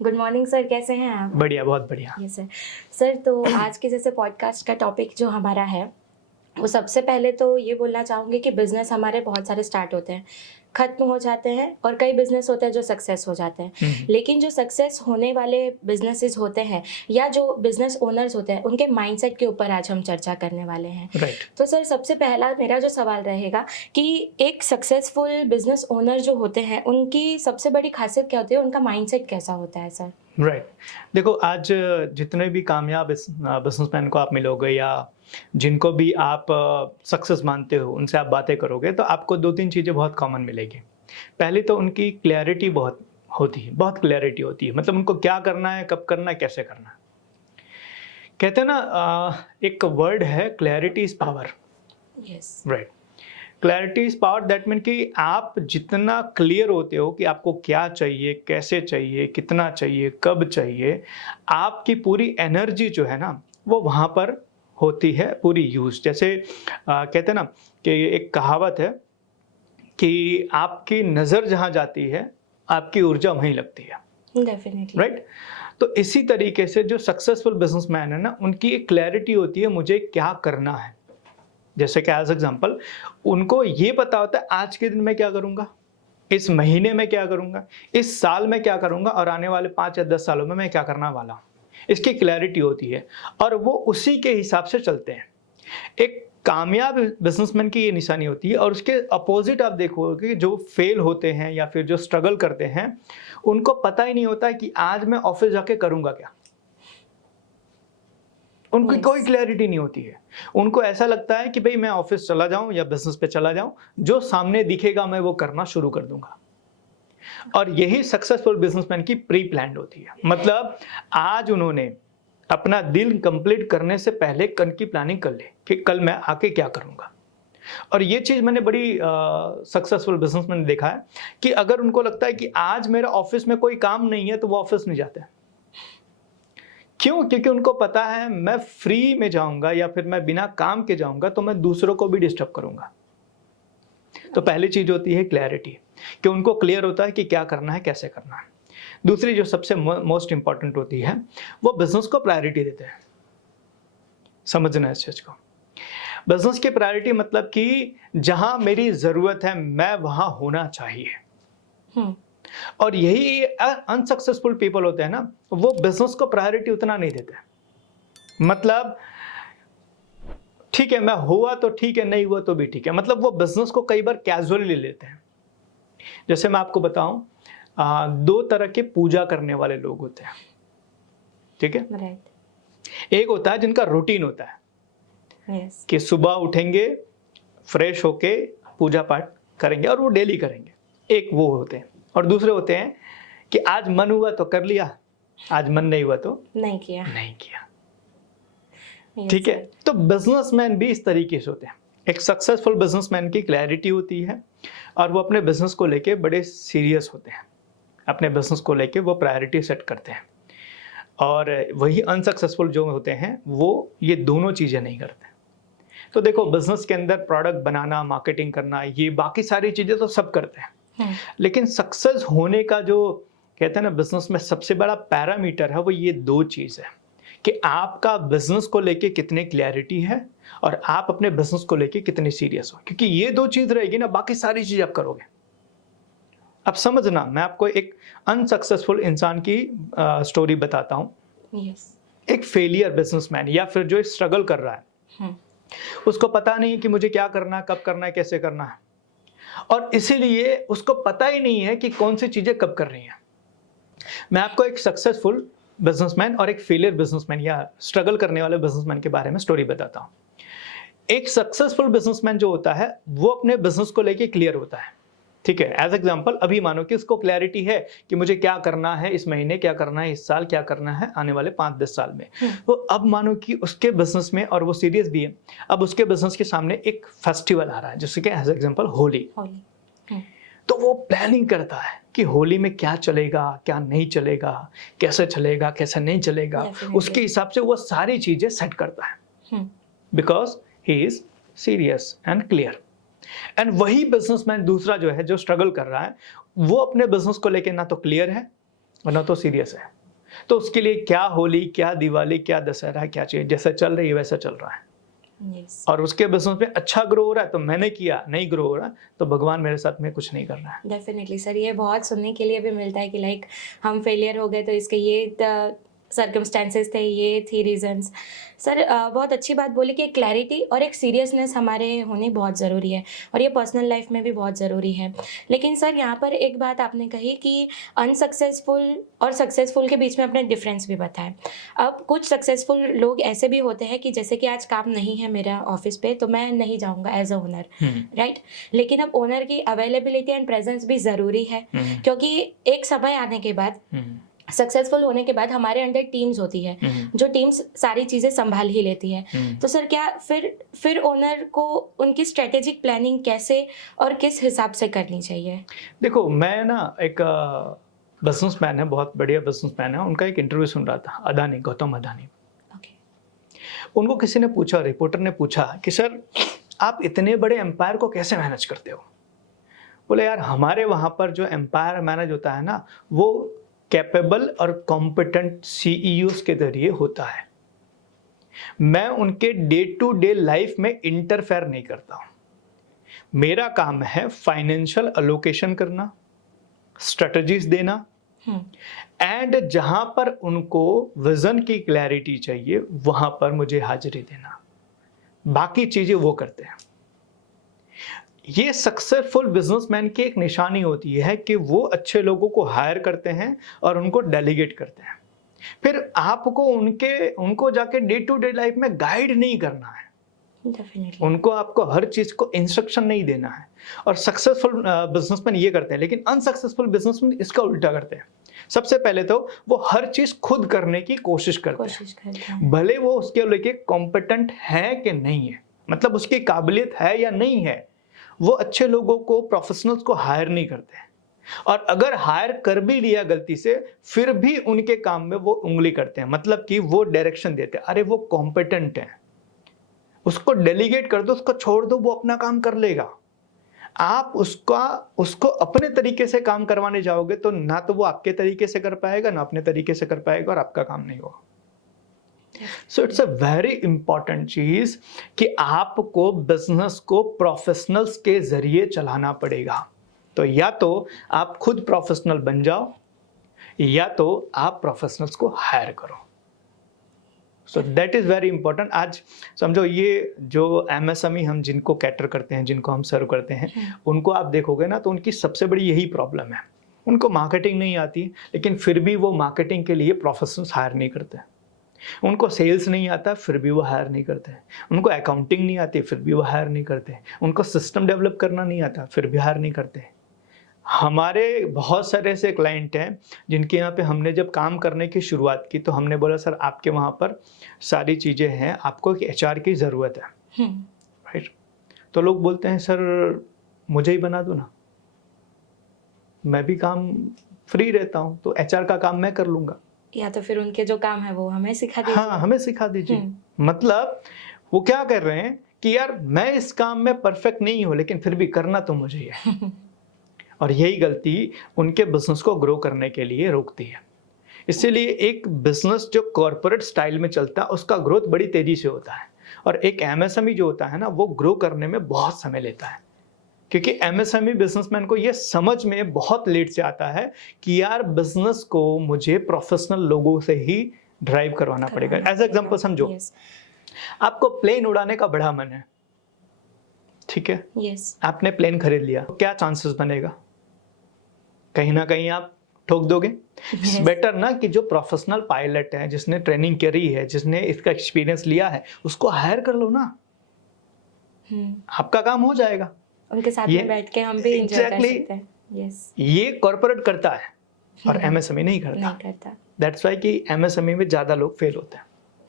Good morning sir, कैसे हैं आप? बढ़िया, बहुत बढ़िया। Yes sir. सर, तो आज के जैसे पॉडकास्ट का टॉपिक जो हमारा है, वो सबसे पहले तो ये बोलना चाहूँगी कि बिज़नेस हमारे बहुत सारे स्टार्ट होते हैं, ख़त्म हो जाते हैं और कई बिज़नेस होते हैं जो सक्सेस हो जाते हैं। हुँ, लेकिन जो सक्सेस होने वाले बिज़नेसेस होते हैं या जो बिज़नेस ओनर्स होते हैं, उनके माइंडसेट के ऊपर आज हम चर्चा करने वाले हैं। राइट। तो सर, सबसे पहला मेरा जो सवाल रहेगा कि एक सक्सेसफुल बिज़नेस ओनर जो होते हैं, उनकी सबसे बड़ी ख़ासियत क्या होती है? उनका माइंडसेट कैसा होता है सर? राइट। देखो आज जितने भी कामयाब बिज़नेसमैन को आप मिलोगे या जिनको भी आप सक्सेस मानते हो, उनसे आप बातें करोगे तो आपको 2-3 चीज़ें बहुत कॉमन मिलेगी। पहली तो उनकी क्लैरिटी बहुत होती है, बहुत क्लैरिटी होती है। मतलब उनको क्या करना है, कब करना है, कैसे करना है। कहते हैं ना एक वर्ड है clarity is power. Yes. Right. Clarity is power that mean कि आप जितना क्लियर होते हो कि आपको क्या चाहिए, कैसे चाहिए, कितना चाहिए, कब चाहिए, आपकी पूरी एनर्जी जो है ना, वो वहाँ पर होती है पूरी यूज़। जैसे कहते हैं ना कि एक कहावत है कि आपकी नज़र जहाँ जाती है, आपकी ऊर्जा वहीं लगती है, डेफ़िनिटली। राइट? तो इसी तरीके से जो सक्सेसफुल बिज़नेसमैन है ना, उनकी एक क्लैरिटी होती है मुझे क्या करना है। जैसे कि एज़ एग्ज़ाम्पल उनको ये पता होता है आज के दिन मैं क्या करूँगा, इस महीने में क्या करूँगा, इस साल में क्या करूँगा और आने वाले 5 या 10 सालों में मैं क्या करने वाला हूँ। इसकी क्लैरिटी होती है और वो उसी के हिसाब से चलते हैं। एक कामयाब बिज़नेसमैन की ये निशानी होती है और उसके अपोज़िट आप देखोगे कि जो फ़ेल होते हैं या फिर जो स्ट्रगल करते हैं, उनको पता ही नहीं होता है कि आज मैं ऑफ़िस जाके करूँगा क्या? उनकी यस। कोई क्लैरिटी नहीं होती है। उनको ऐसा लगता है कि भई मैं ऑफ़िस चला जाऊँ या बिज़नेस पे चला जाऊँ, जो सामने दिखेगा मैं वो करना शुरू कर दूँगा। और यही सक्सेसफुल बिज़नेसमैन की प्री प्लान्ड होती है। मतलब आज उन्होंने अपना दिल कंप्लीट करने से पहले कल की प्लानिंग कर ली कि कल मैं आके क्या करूँगा। और ये चीज़ मैंने बड़ी सक्सेसफुल बिज़नेसमैन में देखा है कि अगर उनको लगता है कि आज मेरा ऑफ़िस में कोई काम नहीं है, तो वो ऑफ़िस नहीं जाते। क्यों? क्योंकि उनको पता है मैं फ्री में जाऊँगा या फिर मैं बिना काम के जाऊँगा तो मैं दूसरों को भी डिस्टर्ब करूँगा। तो पहली चीज़ होती है क्लैरिटी कि उनको क्लियर होता है कि क्या करना है, कैसे करना है। दूसरी जो सबसे मोस्ट इम्पोर्टेंट होती है, वो बिज़नेस को प्रायोरिटी देते हैं। समझना है इस चीज़ को। बिज़नेस की प्रायोरिटी मतलब कि जहाँ मेरी ज़रूरत है, मैं वहाँ होना चाहिए। हुँ। और यही अनसक्सेसफुल पीपल होते हैं ना, वो बिज़नेस को प्रायोरिटी उतना नहीं देते। मतलब ठीक है, मैं हुआ तो ठीक है, नहीं हुआ तो भी ठीक है। मतलब वो बिज़नेस को कई बार कैज़ुअली ले लेते हैं। जैसे मैं आपको बताऊँ 2 तरह के पूजा करने वाले लोग होते हैं, ठीक है? राइट। एक होता है जिनका रूटीन होता है यस। कि सुबह उठेंगे, फ्रेश होके पूजा-पाठ करेंगे और वो डेली करेंगे। एक वो होते हैं और दूसरे होते हैं कि आज मन हुआ तो कर लिया, आज मन नहीं हुआ तो नहीं किया। नहीं किया। यस ठीक है? सर। तो बिज़नेसमैन भी इस तरीके से होते हैं। एक सक्सेसफुल बिज़नेसमैन की क्लैरिटी होती है और वो अपने बिज़नेस को लेके बड़े सीरियस होते हैं। अपने बिज़नेस को लेके वो प्रायोरिटी सेट करते हैं और वही अनसक्सेसफुल जो होते हैं, वो ये दोनों चीज़ें नहीं करते। तो देखो बिज़नेस के अंदर प्रोडक्ट बनाना, मार्केटिंग करना, ये बाकी सारी चीज़ें तो सब करते हैं। हुँ। लेकिन सक्सेस होने का जो कहते हैं ना बिज़नेस में सबसे बड़ा पैरामीटर है, वो ये 2 चीज़ है कि आपका बिज़नेस को लेके कितनी क्लैरिटी है और आप अपने बिज़नेस को लेके कितने सीरियस हो। क्योंकि ये 2 चीज़ रहेगी ना, बाकी सारी चीज़ आप करोगे। अब समझना, मैं आपको एक अनसक्सेसफुल इंसान की स्टोरी बताता हूँ। यस। एक फेलियर बिज़नेसमैन या फिर जो स्ट्रगल कर रहा है, हुँ। उसको पता नहीं है कि मुझे क्या करना है, कब करना है, कैसे करना है और इसीलिए उसको पता ही नहीं है कि कौन-सी चीज़ें कब करनी है। मैं आपको एक सक्सेसफुल बिज़नेसमैन और एक फेलियर बिज़नेसमैन या स्ट्रगल करने वाले बिज़नेसमैन के बारे में स्टोरी बताता हूँ। एक सक्सेसफुल बिज़नेसमैन जो होता है, वो अपने बिज़नेस को लेके क्लियर होता है। ठीक है? एज़ एग्ज़ाम्पल अभी मानो कि उसको क्लैरिटी है कि मुझे क्या करना है, इस महीने क्या करना है, इस साल क्या करना है, आने वाले 5-10 साल में। हुँ। तो अब मानो कि उसके बिज़नेस में और वो सीरियस भी है। अब उसके बिज़नेस के सामने एक फेस्टिवल आ रहा है, जैसे कि एज़ एग्ज़ाम्पल होली। होली। हुँ। तो वो प्लानिंग करता है कि होली में क्या चलेगा, क्या नहीं चलेगा, कैसे नहीं चलेगा। उसके डेफ़िनिटली। हिसाब से वो सारी चीज़ें सेट करता है हुँ। Because he is serious and clear. And वही बिज़नेसमैन दूसरा जो है, जो स्ट्रगल कर रहा है, वो अपने बिज़नेस को लेके ना तो क्लियर है वरना तो सीरियस है। तो उसके लिए क्या होली, क्या दिवाली, क्या दशहरा, क्या चाहिए, जैसा चल रही है वैसा चल रहा है। यस, और उसके बिजनेस में अच्छा ग्रो हो रहा है तो मैंने किया, नहीं ग्रो हो रहा तो भगवान मेरे साथ में कुछ नहीं कर रहा है। डेफिनेटली सर, ये बहुत सुनने के लिए भी मिलता है कि लाइक हम फेलियर हो गए तो इसके ये सर्कमस्टेंसेस थे, ये थी रीजंस। सर बहुत अच्छी बात बोली कि एक क्लैरिटी और एक सीरियसनेस हमारे होने बहुत ज़रूरी है, और ये पर्सनल लाइफ में भी बहुत ज़रूरी है। लेकिन सर यहाँ पर एक बात आपने कही कि अनसक्सेसफुल और सक्सेसफुल के बीच में आपने डिफरेंस भी बताया। अब कुछ सक्सेसफुल लोग ऐसे भी होते हैं कि जैसे कि आज काम नहीं है मेरा ऑफिस पे तो मैं नहीं जाऊँगा एज अ ओनर, राइट। लेकिन अब ओनर की अवेलेबिलिटी एंड प्रेजेंस भी ज़रूरी है, क्योंकि एक समय आने के बाद, सक्सेसफुल होने के बाद हमारे अंडर टीम्स होती है, जो टीम्स सारी चीज़ें संभाल ही लेती है। तो सर क्या फिर ओनर को उनकी स्ट्रेटेजिक प्लानिंग कैसे और किस हिसाब से करनी चाहिए? देखो, मैं ना एक बिजनेसमैन है, बहुत बढ़िया बिजनेसमैन है, उनका एक इंटरव्यू सुन रहा था, अदानी, गौतम अदानी। ओके। उनको किसी ने पूछा, रिपोर्टर ने पूछा कि सर आप इतने बड़े एम्पायर को कैसे मैनेज करते हो? बोले यार हमारे वहाँ पर जो एम्पायर मैनेज होता है ना, वो कैपेबल और कॉम्पिटेंट सीईओज के जरिए होता है। मैं उनके डे टू डे लाइफ में इंटरफेयर नहीं करता हूँ। मेरा काम है फाइनेंशियल अलोकेशन करना, स्ट्रेटजीज देना, एंड जहां पर उनको विजन की क्लैरिटी चाहिए वहां पर मुझे हाजिरी देना। बाकी चीजें वो करते हैं। ये सक्सेसफुल बिजनेसमैन की एक निशानी होती है कि वो अच्छे लोगों को हायर करते हैं और उनको डेलीगेट करते हैं। फिर आपको उनको जाके डे टू डे लाइफ में गाइड नहीं करना है, डेफिनेटली। उनको आपको हर चीज को इंस्ट्रक्शन नहीं देना है। और सक्सेसफुल बिजनेसमैन ये करते हैं, लेकिन अनसक्सेसफुल बिजनेसमैन इसका उल्टा करते हैं। सबसे पहले तो वो हर चीज खुद करने की कोशिश करते हैं, भले वो उसके लेके कॉम्पिटेंट है कि नहीं है, मतलब उसकी काबिलियत है या नहीं है। वो अच्छे लोगों को, प्रोफेशनल्स को हायर नहीं करते हैं, और अगर हायर कर भी लिया गलती से फिर भी उनके काम में वो उंगली करते हैं, मतलब कि वो डायरेक्शन देते हैं, अरे वो कॉम्पिटेंट है, उसको डेलीगेट कर दो, उसको छोड़ दो, वो अपना काम कर लेगा। आप उसको अपने तरीके से काम करवाने जाओगे तो ना तो वो आपके तरीके से कर पाएगा, ना अपने तरीके से कर पाएगा, और आपका काम नहीं होगा। So it's a very important चीज कि आपको बिजनेस को प्रोफेशनल्स के जरिए चलाना पड़ेगा। तो या तो आप खुद प्रोफेशनल बन जाओ, या तो आप प्रोफेशनल्स को हायर करो। So that is very important. आज समझो, ये जो एमएसएमई हम जिनको कैटर करते हैं, जिनको हम सर्व करते हैं, उनको आप देखोगे ना तो उनकी सबसे बड़ी यही प्रॉब्लम है। उनको मार्केटिंग नहीं आती, लेकिन फिर भी वो मार्केटिंग के लिए प्रोफेशनल्स हायर नहीं करते। उनको सेल्स नहीं आता फिर भी वो हायर नहीं करते। उनको अकाउंटिंग नहीं आती फिर भी वो हायर नहीं करते। उनको सिस्टम डेवलप करना नहीं आता फिर भी हायर नहीं करते। हमारे बहुत सारे ऐसे क्लाइंट हैं जिनके यहाँ पे हमने जब काम करने की शुरुआत की तो हमने बोला सर आपके वहाँ पर सारी चीज़ें हैं, आपको एक एचआर की ज़रूरत है, राइट? तो लोग बोलते हैं सर मुझे ही बना दो ना, मैं भी काम फ्री रहता हूँ तो एचआर का काम मैं कर लूँगा, या तो फिर उनके जो काम है वो हमें सिखा दीजिए। हाँ हमें सिखा दीजिए। मतलब वो क्या कर रहे हैं कि यार मैं इस काम में परफेक्ट नहीं हूँ लेकिन फिर भी करना तो मुझे ही है। और यही गलती उनके बिजनेस को ग्रो करने के लिए रोकती है। इसीलिए एक बिजनेस जो कॉर्पोरेट स्टाइल में चलता है उसका ग्रोथ बड़ी तेजी से होता है, और एक एमएसएमई जो होता है ना वो ग्रो करने में बहुत समय लेता है, क्योंकि एमएसएमई बिजनेसमैन को ये समझ में बहुत लेट से आता है कि यार बिजनेस को मुझे प्रोफेशनल लोगों से ही ड्राइव करवाना पड़ेगा। एज एग्जांपल समझो, आपको प्लेन उड़ाने का बड़ा मन है, ठीक है, आपने प्लेन खरीद लिया, तो क्या चांसेस बनेगा? कहीं ना कहीं आप ठोक दोगे। बेटर ना कि जो प्रोफेशनल पायलट है, जिसने ट्रेनिंग करी है, जिसने इसका एक्सपीरियंस लिया है, उसको हायर कर लो ना, आपका काम हो जाएगा। उनके साथ में बैठ के हम भी एंजॉय कर सकते हैं। ये कॉर्पोरेट करता है और एमएसएमई नहीं करता। दैट्स व्हाई कि एमएसएमई में ज्यादा लोग फेल होते हैं।